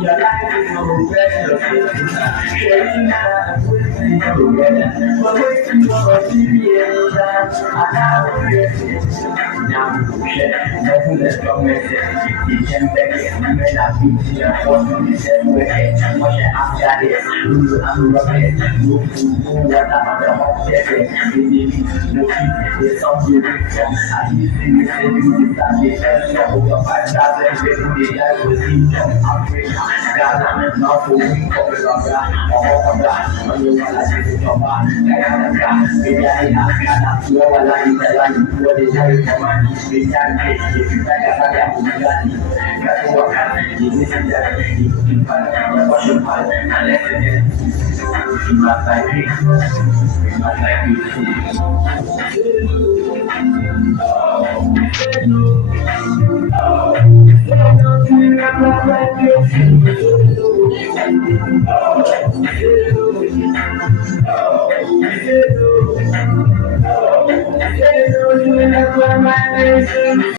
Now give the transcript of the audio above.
Your life is no better. Sharing that together. But waiting for a period. I have to now share. Nothing less from message. Teach them back. I'm going to be here for the same way. Much after this. I'm rocking. Move to what I'm about to say. No peace. There's something from. I used to say you that the first over 5,000 people. I was in Africa. Ghana, North America, all of that. When you want to see the top, maybe I have no one like what is very common. We can take if you like a that's what happened. You listen to that, you can find a Russian part, and then you must like it. You must like it.